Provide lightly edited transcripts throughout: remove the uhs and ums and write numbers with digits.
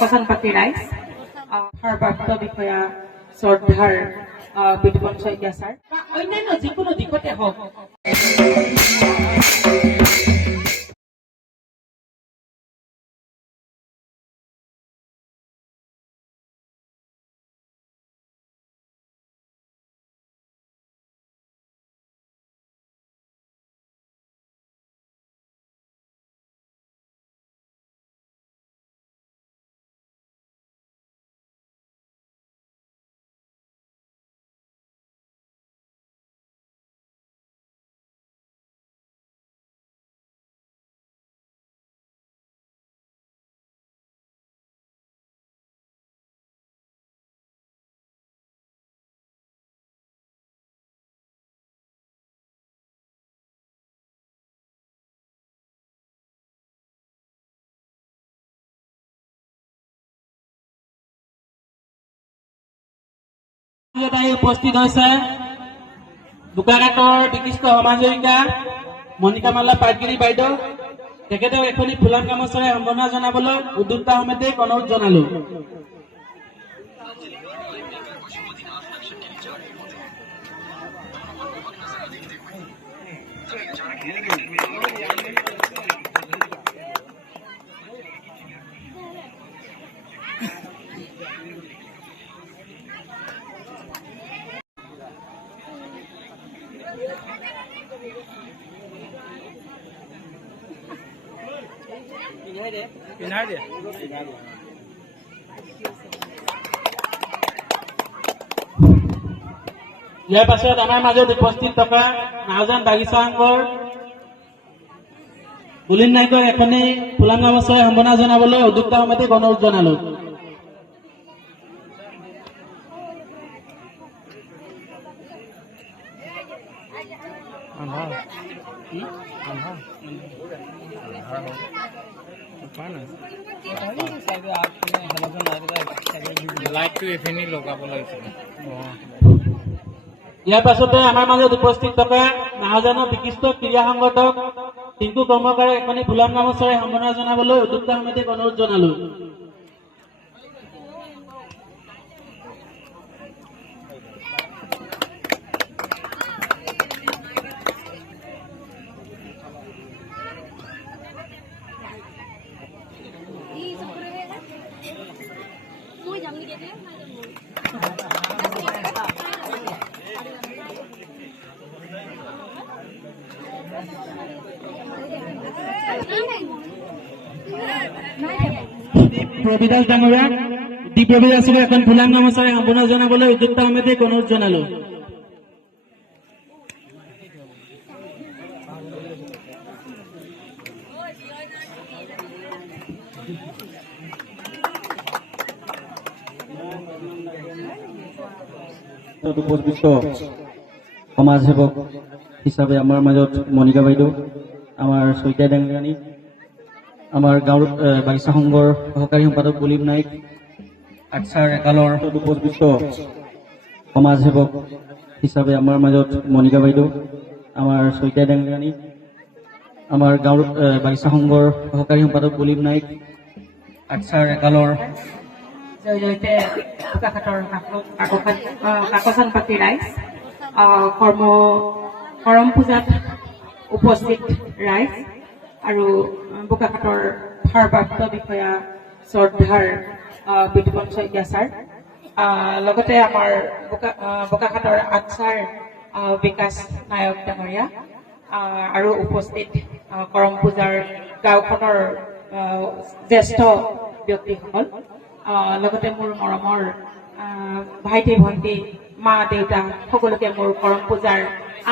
কচনপাতি ৰাইজ ভাৰপ্ৰাপ্ত বিষয়া শ্ৰদ্ধাৰ বিতুপন শইকীয়া ছাৰ বা অন্যান্য যিকোনো দিশতে হওক উপস্থিত হৈছে বোকাঘাটৰ বিশিষ্ট সমাজসেৱিকা মনিকা মাল্লা পাটগিৰি বাইদেউ তেখেতেও এখনি ফুলাম গামোচাৰে সম্বৰ্ধনা জনাবলৈ উদ্যোক্তা সমিতিক অনুৰোধ জনালো। ইয়াৰ পাছত আমাৰ মাজত উপস্থিত থকা নাওজান বাগিচা সংঘৰ বুলিন নায়কক এখনি ফুলাম গামোচাৰে সম্বৰ্ধনা জনাবলৈ উদ্যোক্তা সমিতিক অনুৰোধ জনালো। ইয়াৰ পাছতে আমাৰ মাজত উপস্থিত থকা নাওজানৰ বিশিষ্ট ক্ৰীড়া সংগঠক টিংকু কৰ্মকাৰে এখনি ফুলাম গামোচাৰে সম্বৰ্ধনা জনাবলৈ উদ্যোক্তা সমিতিক অনুৰোধ জনালো। প্ৰবিদাস ডাঙৰীয়া দ্বীপ্ৰবিদাসক এখন ফুলাম গামোচাৰে সম্বৰ্ধনা জনাবলৈ উদ্যোক্তা সমিতিক অনুৰোধ জনালো। উপস্থিত সমাজ সেৱক হিচাপে আমাৰ মাজত মনিকা বাইদেউ, আমাৰ শইকীয়া ডাঙৰীয়ানী, আমাৰ গাঁৱৰ বাগিচা সংঘৰ সহকাৰী সম্পাদক বুলিন নায়ক, আকচাৰ একালৰ উপস্থিত সমাজ সেৱক হিচাপে আমাৰ মাজত মনিকা বাইদেউ, আমাৰ শইকীয়া ডাঙৰীয়ানী, আমাৰ গাঁৱৰ বাগিচা সংঘৰ সহকাৰী সম্পাদক বুলিন নায়ক, আকচাৰ একালৰ জৰিয়তে বোকাঘাটৰ কাকচনপাতি ৰাইজ কৰম পূজাত উপস্থিত ৰাইজ আৰু বোকাঘাটৰ ভাৰপ্ৰাপ্ত বিষয়া শ্ৰদ্ধাৰ বিতুপন শইকীয়া ছাৰ, লগতে আমাৰ বোকাঘাটৰ আচাৰ বিকাশ নায়ক ডাঙৰীয়া আৰু উপস্থিত কৰম পূজাৰ গাঁওখনৰ জ্যেষ্ঠ ব্যক্তিসকল, লগতে মোৰ মৰমৰ ভাইটি ভণ্টি মা দেউতা সকলোকে মোৰ কৰম পূজাৰ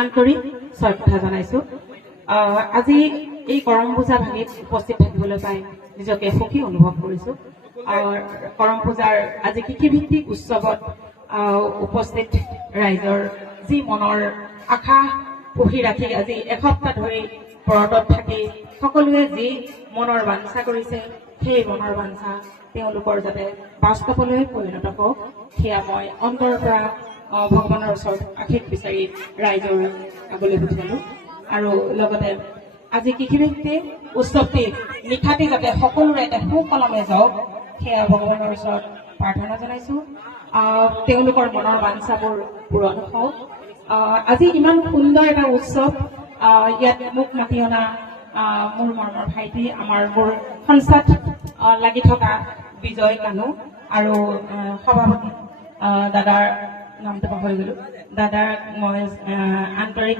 আন্তৰিক শ্ৰদ্ধা জনাইছো। আজি এই কৰম পূজা ভাগিত উপস্থিত থাকিবলৈ পাই নিজকে সুখী অনুভৱ কৰিছো। কৰম পূজাৰ আজি কৃষিভিত্তিক উৎসৱত উপস্থিত ৰাইজৰ যি মনৰ আশা পুহি ৰাখি আজি এসপ্তাহ ধৰি ব্ৰতত থাকি সকলোৱে যি মনৰ বাঞ্ছা কৰিছে সেই মনৰ বাঞ্ছা তেওঁলোকৰ যাতে বাস্তৱলৈ পৰিণত হওক সেয়া মই অন্তৰৰ পৰা ভগৱানৰ ওচৰত আশীষ বিচাৰি ৰাইজৰ আগলৈ পঠিয়ালো। আৰু লগতে আজি কৃষিভিত্তিক উৎসৱটি নিশাটি যাতে সকলোৰে এটা সুকলমে যাওক সেয়া ভগৱানৰ ওচৰত প্ৰাৰ্থনা জনাইছোঁ তেওঁলোকৰ মনৰ বাঞ্ছাবোৰ পূৰণ হওক। আজি ইমান সুন্দৰ এটা উৎসৱ ইয়াত মোক মাতি অনা মোৰ মৰমৰ ভাইটি মোৰ সঞ্চাত লাগি থকা বিজয় কানু আৰু সভাপতি দাদাৰ নামটো পাহৰি গলো, দাদাক মই আন্তৰিক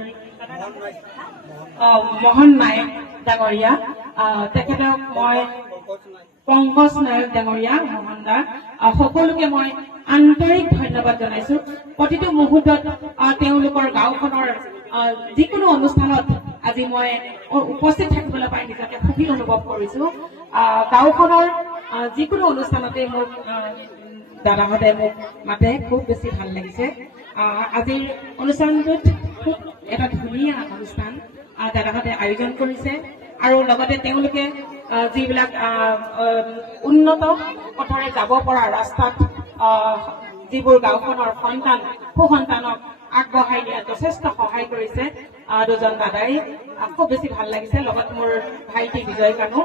মোহন নায়ক ডাঙৰীয়া, তেখেতক মই পংকজ নায়ক ডাঙৰীয়া, মোহন দা সকলোকে মই আন্তৰিক ধন্যবাদ জনাইছো। প্ৰতিটো মুহূৰ্তত তেওঁলোকৰ গাঁওখনৰ যিকোনো অনুষ্ঠানত আজি মই উপস্থিত থাকিবলৈ পাই নিজকে সুখী অনুভৱ কৰিছো। গাঁওখনৰ যিকোনো অনুষ্ঠানতে মোক দাদাহঁতে মোক মাতে, খুব বেছি ভাল লাগিছে। আজিৰ অনুষ্ঠানটোত খুব এটা ধুনীয়া অনুষ্ঠান দাদাহঁতে আয়োজন কৰিছে আৰু লগতে তেওঁলোকে যিবিলাক উন্নত পথৰে যাব পৰা ৰাস্তাত যিবোৰ গাঁওখনৰ সুসন্তানক আগবঢ়াই দিয়াত যথেষ্ট সহায় কৰিছে দুজন দাদাই, খুব বেছি ভাল লাগিছে। লগত মোৰ ভাইটি বিজয় কানু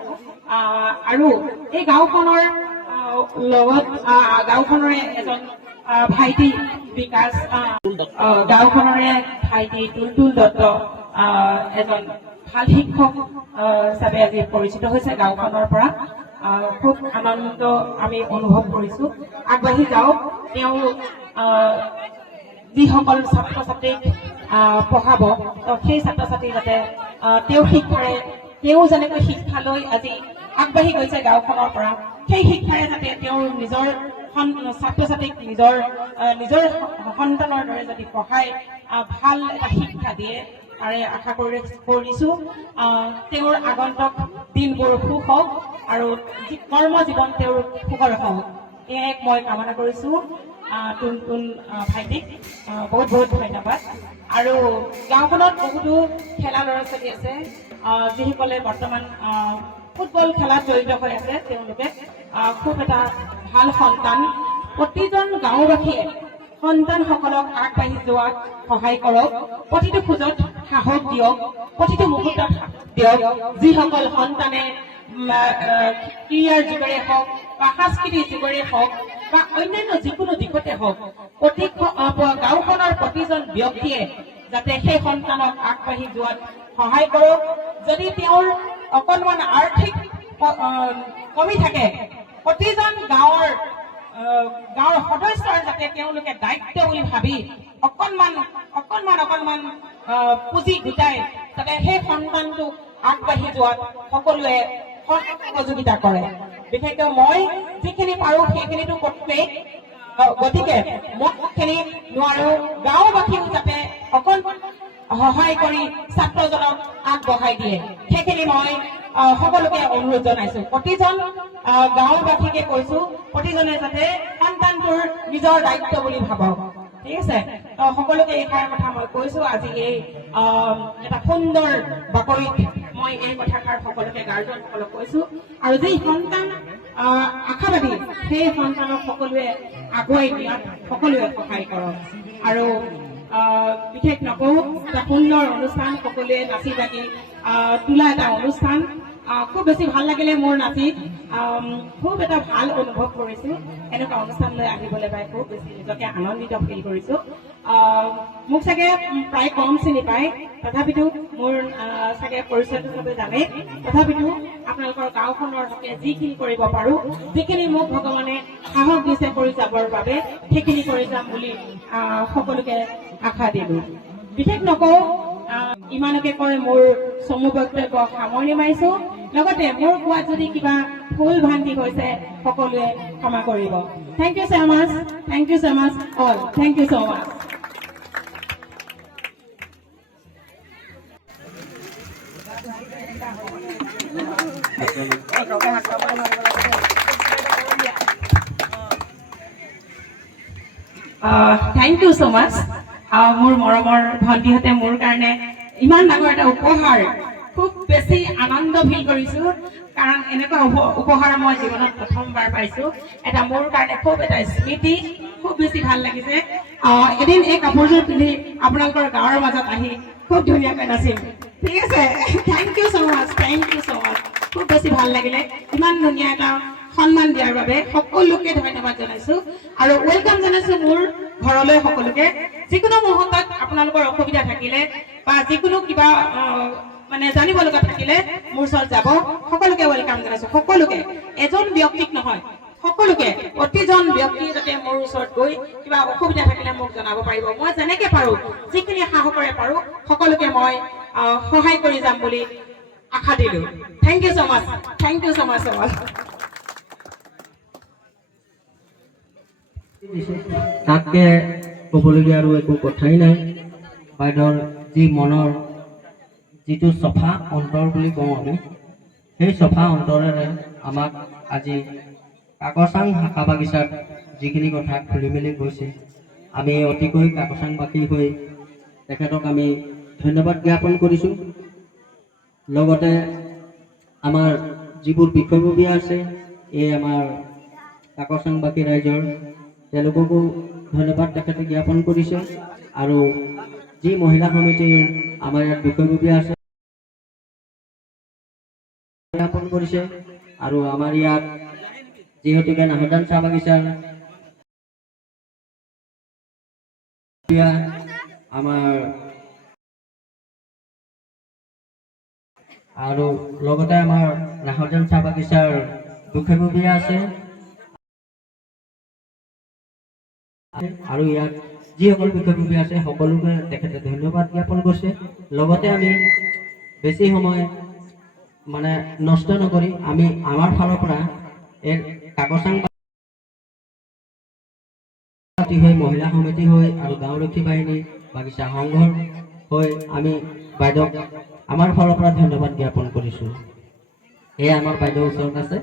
আৰু এই গাঁওখনৰ লগত গাঁওখনৰে এজন ভাইটি বিকাশ, গাঁওখনৰে ভাইটি টুলটুল দত্ত এজন ভাল শিক্ষক হিচাপে আজি পৰিচিত হৈছে গাঁওখনৰ পৰা। খুব আনন্দ আমি অনুভৱ কৰিছো। আগবাঢ়ি যাওক, তেওঁ যিসকল ছাত্ৰ ছাত্ৰীক পঢ়াব সেই ছাত্ৰ ছাত্ৰী যাতে তেওঁ যেনেকৈ শিক্ষা লৈ আজি আগবাঢ়ি গৈছে গাঁওখনৰ পৰা, সেই শিক্ষাৰে যাতে তেওঁৰ নিজৰ ছাত্ৰ ছাত্ৰীক নিজৰ সন্তানৰ দৰে যদি পঢ়াই ভাল এটা শিক্ষা দিয়ে তাৰে আশা কৰিছো। তেওঁৰ আগন্তুক দিনবোৰ সুখ হওক আৰু কৰ্ম জীৱন তেওঁৰ সুখৰ হওক, এয়াই মই কামনা কৰিছো। টুনটুন ভাইটিক বহুত বহুত ধন্যবাদ। আৰু গাঁওখনত বহুতো খেলা ল'ৰা ছোৱালী আছে যিসকলে বৰ্তমান ফুটবল খেলাত জড়িত হৈ আছে। তেওঁলোকে খুব এটা ভাল সন্তান। প্ৰতিজন গাঁওবাসীয়ে সন্তানসকলক আগবাঢ়ি যোৱাত সহায় কৰক, প্ৰতিটো খোজত সাহস দিয়ক, প্ৰতিটো মুহূৰ্তত দিয়ক। যিসকল সন্তানে ক্ৰীড়াৰ যোগেৰে হওক বা সাংস্কৃতিক যোগেৰে হওক বা অন্যান্য যিকোনো দিশতে হওক, গাঁওখনৰ প্ৰতিজন ব্যক্তিয়ে যাতে সেই সন্তানক আগবাঢ়ি যোৱাত সহায় কৰক। যদি তেওঁৰ অকণমান আৰ্থিক কমি থাকে, প্ৰতিজন গাঁৱৰ সদস্যৰ যাতে তেওঁলোকে দায়িত্ব বুলি ভাবি অকণমান পুঁজি গোটাই যাতে সেই সন্তানটোক আগবাঢ়ি যোৱাত সকলোৱে সহযোগিতা কৰে। বিশেষকৈ মই যিখিনি পাৰো সেইখিনিতো কৰোৱেই, গতিকে মই যিখিনি নোৱাৰো গাঁওবাসীও যাতে অকণমান সহায় কৰি ছাত্ৰজনক আগবঢ়াই দিয়ে, সেইখিনি মই সকলোকে অনুৰোধ জনাইছো। প্ৰতিজন গাঁওবাসীকে কৈছো, প্ৰতিজনে যাতে সন্তানটোৰ নিজৰ দায়িত্ব বুলি ভাবক। ঠিক আছে, সকলোকে এইষাৰ কথা মই কৈছো। আজি এই এটা সুন্দৰ বাকৰিত মই এই কথাষাৰ সকলোকে গাৰ্জেনসকলক কৈছো। আৰু যি সন্তান আশাবাদী সেই সন্তানক সকলোৱে আগুৱাই দিয়াত সকলোৱে সহায় কৰক। আৰু বিশেষ নকওঁ, এটা সুন্দৰ অনুষ্ঠান, সকলোৱে নাচি বাগি তোলা এটা অনুষ্ঠান। খুব বেছি ভাল লাগিলে মোৰ নাচি, খুব এটা ভাল অনুভৱ কৰিছো। এনেকুৱা অনুষ্ঠানলৈ আহিবলৈ পাই খুব বেছি নিজকে আনন্দিত ফিল কৰিছো। মোক চাগে প্ৰায় কম চিনি পায়, তথাপিতো মোৰ চাগে পৰিচয়টো চবে জানে। তথাপিতো আপোনালোকৰ গাঁওখনৰ হকে যিখিনি কৰিব পাৰো, যিখিনি মোক ভগৱানে সাহস দিছে কৰি যাবৰ বাবে, সেইখিনি কৰি যাম বুলি সকলোকে আশা দিলো। বিশেষ নকওঁ, ইমানকে কৈ মোৰ চমু বক্তব্য সামৰণি মাৰিছো। লগতে মোৰ কোৱাত যদি কিবা ভুল ভ্ৰান্তি হৈছে সকলোৱে ক্ষমা কৰিব। Thank you so much, thank you so much all, thank you so much. Thank you so much. মোৰ মৰমৰ ভণ্টিহঁতে মোৰ কাৰণে ইমান ডাঙৰ এটা উপহাৰ, খুব বেছি আনন্দ ফিল কৰিছো। কাৰণ এনেকুৱা উপহাৰ মই জীৱনত প্ৰথমবাৰ পাইছো। এটা মোৰ কাৰণে খুব এটা স্মৃতি, খুব বেছি ভাল লাগিছে। এদিন এই কাপোৰযোৰ পিন্ধি আপোনালোকৰ গাঁৱৰ মাজত আহি খুব ধুনীয়াকৈ নাচিম। ঠিক আছে, thank you so much, thank you so much. খুব বেছি ভাল লাগিলে। ইমান ধুনীয়া এটা সন্মান দিয়াৰ বাবে সকলোকে ধন্যবাদ জনাইছো আৰু ওয়েলকাম জনাইছো মোৰ ঘৰলৈ সকলোকে। যিকোনো মুহূৰ্তত আপোনালোকৰ অসুবিধা থাকিলে বা যিকোনো কিবা মানে জানিব লগা থাকিলে মোৰ ওচৰত যাব। সকলোকে ওয়েলকাম জনাইছো, সকলোকে, এজন ব্যক্তিক নহয়, সকলোকে, প্ৰতিজন ব্যক্তি যাতে মোৰ ওচৰত গৈ কিবা অসুবিধা থাকিলে মোক জনাব পাৰিব। মই যেনেকে পাৰো, যিখিনি সাহসৰে পাৰো, সকলোকে মই সহায় কৰি যাম বুলি আশা দিলো। Thank you so much, thank you so much all. তাতকে ক'বলগীয়া আৰু একো কথাই নাই। বাইদেউৰ যি মনৰ যিটো চফা অন্তৰ বুলি কওঁ আমি, সেই চফা অন্তৰেৰে আমাক আজি কাকচাং শাখা বাগিচাত যিখিনি কথা খুলি মেলি কৈছে, আমি অতিকৈ কাকচাংবাসী হৈ তেখেতক আমি ধন্যবাদ জ্ঞাপন কৰিছোঁ। লগতে আমাৰ যিবোৰ বিষয়ববীয়া আছে, এই আমাৰ কাকচাংবাসী ৰাইজৰ, তেওঁলোককো ধন্যবাদ তেখেতে জ্ঞাপন কৰিছে। আৰু যি মহিলা সমিতিৰ আমাৰ ইয়াত বিষয়ববীয়া আছে জ্ঞাপন কৰিছে। আৰু আমাৰ ইয়াত যিহেতুকে নাহৰজান চাহ বাগিচাৰ আমাৰ আৰু লগতে আমাৰ নাহৰজান চাহ বাগিচাৰ বিষয়ববীয়া আছে। আৰু ইয়াত যিসকল বিষয়ববী আছে সকলোকে তেখেতে ধন্যবাদ জ্ঞাপন কৰিছে। লগতে আমি বেছি সময় মানে নষ্ট নকৰি আমি আমাৰ ফালৰ পৰা এই কাকচাং হৈ, মহিলা সমিতি হৈ আৰু গাঁওৰক্ষী বাহিনী, বাগিচা সংঘৰ হৈ আমি বাইদেউক আমাৰ ফালৰ পৰা ধন্যবাদ জ্ঞাপন কৰিছোঁ। এয়া আমাৰ বাইদেউ ওচৰত আছে।